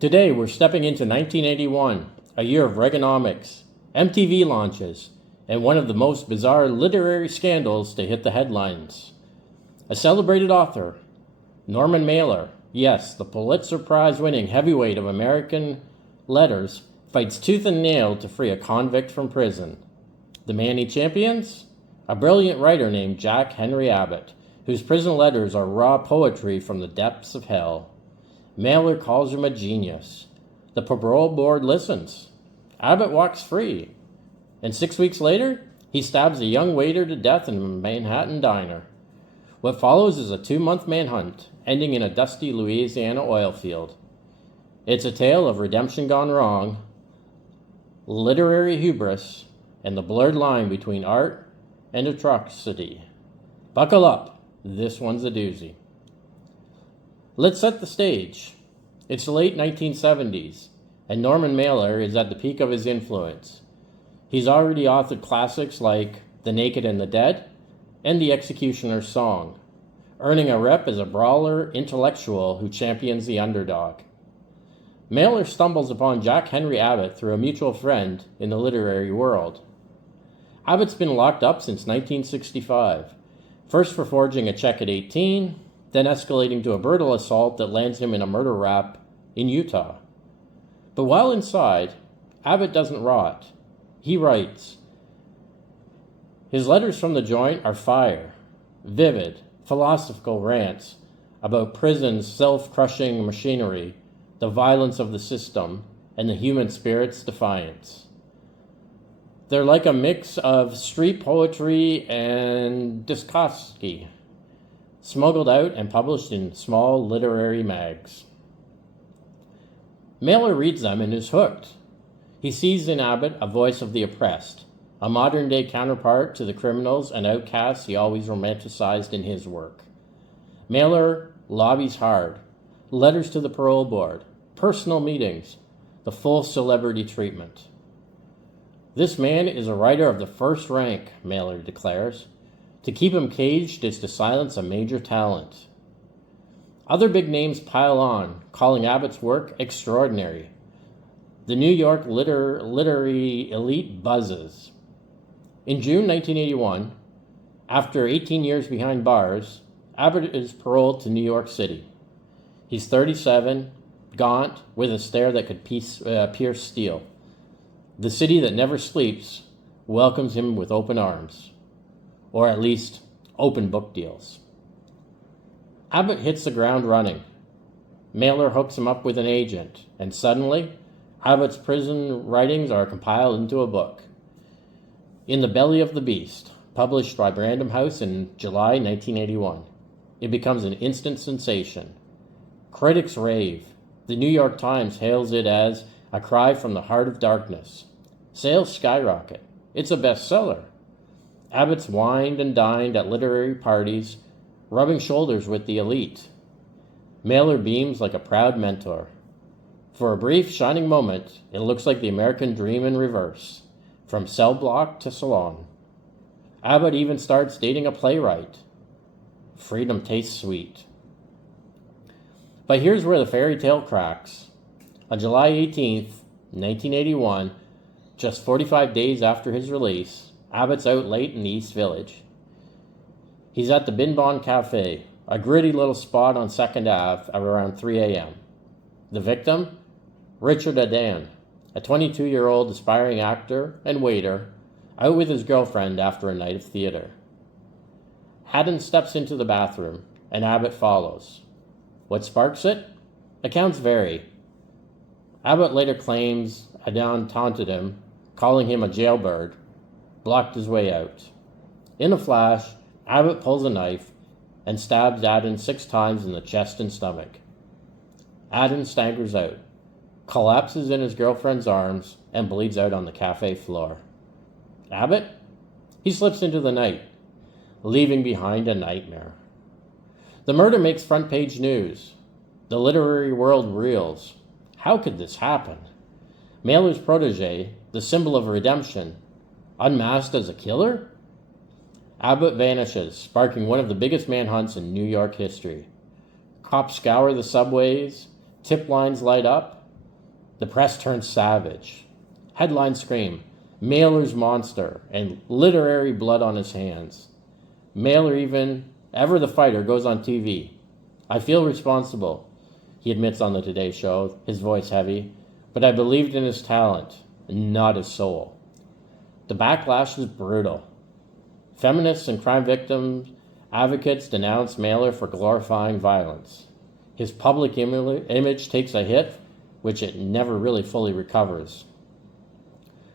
Today, we're stepping into 1981, a year of Reaganomics, MTV launches, and one of the most bizarre literary scandals to hit the headlines. A celebrated author, Norman Mailer, yes, the Pulitzer Prize-winning heavyweight of American letters, fights tooth and nail to free a convict from prison. The man he champions? A brilliant writer named Jack Henry Abbott, whose prison letters are raw poetry from the depths of hell. Mailer calls him a genius. The parole board listens. Abbott walks free. And 6 weeks later, he stabs a young waiter to death in a Manhattan diner. What follows is a 2-month manhunt, ending in a dusty Louisiana oil field. It's a tale of redemption gone wrong, literary hubris, and the blurred line between art and atrocity. Buckle up, this one's a doozy. Let's set the stage. It's the late 1970s, and Norman Mailer is at the peak of his influence. He's already authored classics like The Naked and the Dead and The Executioner's Song, earning a rep as a brawler intellectual who champions the underdog. Mailer stumbles upon Jack Henry Abbott through a mutual friend in the literary world. Abbott's been locked up since 1965, first for forging a check at 18, then escalating to a brutal assault that lands him in a murder rap in Utah. But while inside, Abbott doesn't rot. He writes. His letters from the joint are fire, vivid, philosophical rants about prison's self-crushing machinery, the violence of the system, and the human spirit's defiance. They're like a mix of street poetry and Dostoevsky, smuggled out and published in small literary mags. Mailer reads them and is hooked. He sees in Abbott a voice of the oppressed, a modern-day counterpart to the criminals and outcasts he always romanticized in his work. Mailer lobbies hard, letters to the parole board, personal meetings, the full celebrity treatment. This man is a writer of the first rank, Mailer declares. To keep him caged is to silence a major talent. Other big names pile on, calling Abbott's work extraordinary. The New York literary elite buzzes. In June 1981, after 18 years behind bars, Abbott is paroled to New York City. He's 37, gaunt, with a stare that could pierce steel. The city that never sleeps welcomes him with open arms, or at least open book deals. Abbott hits the ground running. Mailer hooks him up with an agent, and suddenly, Abbott's prison writings are compiled into a book. In the Belly of the Beast, published by Random House in July 1981. It becomes an instant sensation. Critics rave. The New York Times hails it as a cry from the heart of darkness. Sales skyrocket. It's a bestseller. Abbott's wined and dined at literary parties, rubbing shoulders with the elite. Mailer beams like a proud mentor. For a brief, shining moment, it looks like the American dream in reverse, from cell block to salon. Abbott even starts dating a playwright. Freedom tastes sweet. But here's where the fairy tale cracks. On July 18th, 1981, just 45 days after his release, Abbott's out late in the East Village. He's at the Bin Bon Cafe, a gritty little spot on 2nd Ave at around 3 a.m. The victim? Richard Adan, a 22-year-old aspiring actor and waiter, out with his girlfriend after a night of theater. Haddon steps into the bathroom, and Abbott follows. What sparks it? Accounts vary. Abbott later claims Adan taunted him, calling him a jailbird, blocked his way out. In a flash, Abbott pulls a knife and stabs Adan 6 times in the chest and stomach. Adan staggers out, collapses in his girlfriend's arms, and bleeds out on the cafe floor. Abbott? He slips into the night, leaving behind a nightmare. The murder makes front-page news. The literary world reels. How could this happen? Mailer's protege, the symbol of redemption, unmasked as a killer? Abbott vanishes, sparking one of the biggest manhunts in New York history. Cops scour the subways, tip lines light up, The press turns savage. Headlines scream, Mailer's monster, and literary blood on his hands. Mailer, even ever the fighter, goes on TV. I feel responsible, he admits on the Today Show, his voice heavy, but I believed in his talent, not his soul. The backlash is brutal. Feminists and crime victims advocates denounce Mailer for glorifying violence. His public image takes a hit, which it never really fully recovers.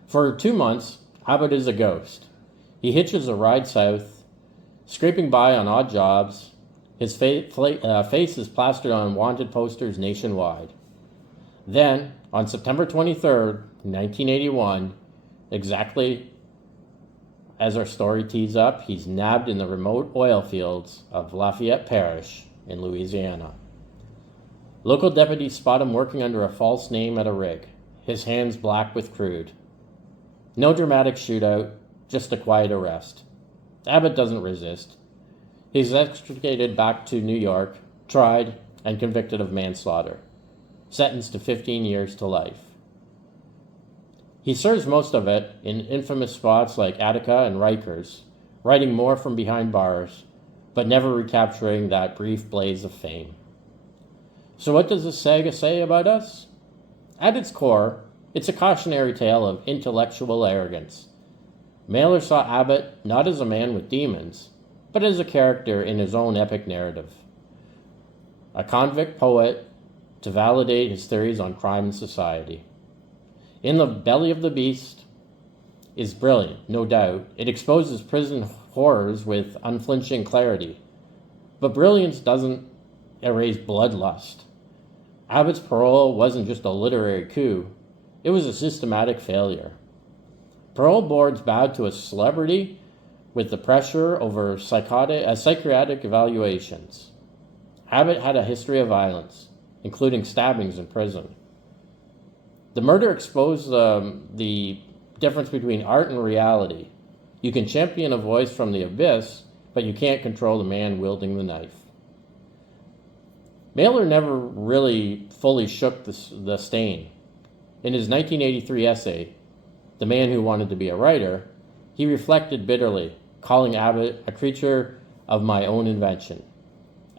For 2 months, Abbott is a ghost. He hitches a ride south, scraping by on odd jobs. His face is plastered on wanted posters nationwide. Then, on September 23rd, 1981, exactly as our story tees up, he's nabbed in the remote oil fields of Lafayette Parish in Louisiana. Local deputies spot him working under a false name at a rig, his hands black with crude. No dramatic shootout, just a quiet arrest. Abbott doesn't resist. He's extricated back to New York, tried, and convicted of manslaughter, sentenced to 15 years to life. He serves most of it in infamous spots like Attica and Rikers, writing more from behind bars, but never recapturing that brief blaze of fame. So what does this saga say about us? At its core, it's a cautionary tale of intellectual arrogance. Mailer saw Abbott not as a man with demons, but as a character in his own epic narrative. A convict poet to validate his theories on crime and society. In the Belly of the Beast is brilliant, no doubt. It exposes prison horrors with unflinching clarity. But brilliance doesn't erase bloodlust. Abbott's parole wasn't just a literary coup, it was a systematic failure. Parole boards bowed to a celebrity with the pressure over psychiatric evaluations. Abbott had a history of violence, including stabbings in prison. The murder exposed the difference between art and reality. You can champion a voice from the abyss, but you can't control the man wielding the knife. Mailer never really fully shook the stain. In his 1983 essay, The Man Who Wanted to Be a Writer, he reflected bitterly, calling Abbott a creature of my own invention.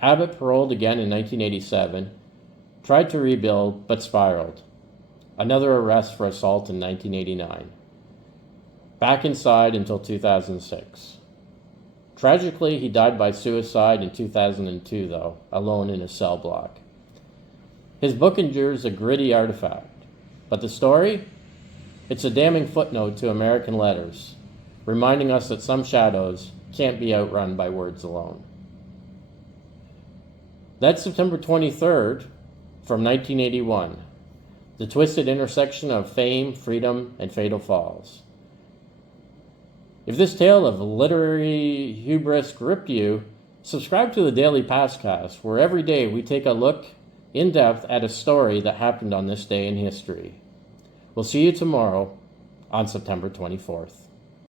Abbott paroled again in 1987, tried to rebuild, but spiraled. Another arrest for assault in 1989. Back inside until 2006. Tragically, he died by suicide in 2002, though, alone in his cell block. His book endures a gritty artifact, but the story? It's a damning footnote to American letters, reminding us that some shadows can't be outrun by words alone. That's September 23rd from 1981, the twisted intersection of fame, freedom, and fatal falls. If this tale of literary hubris gripped you, subscribe to the Daily Pastcast, where every day we take a look in depth at a story that happened on this day in history. We'll see you tomorrow on September 24th.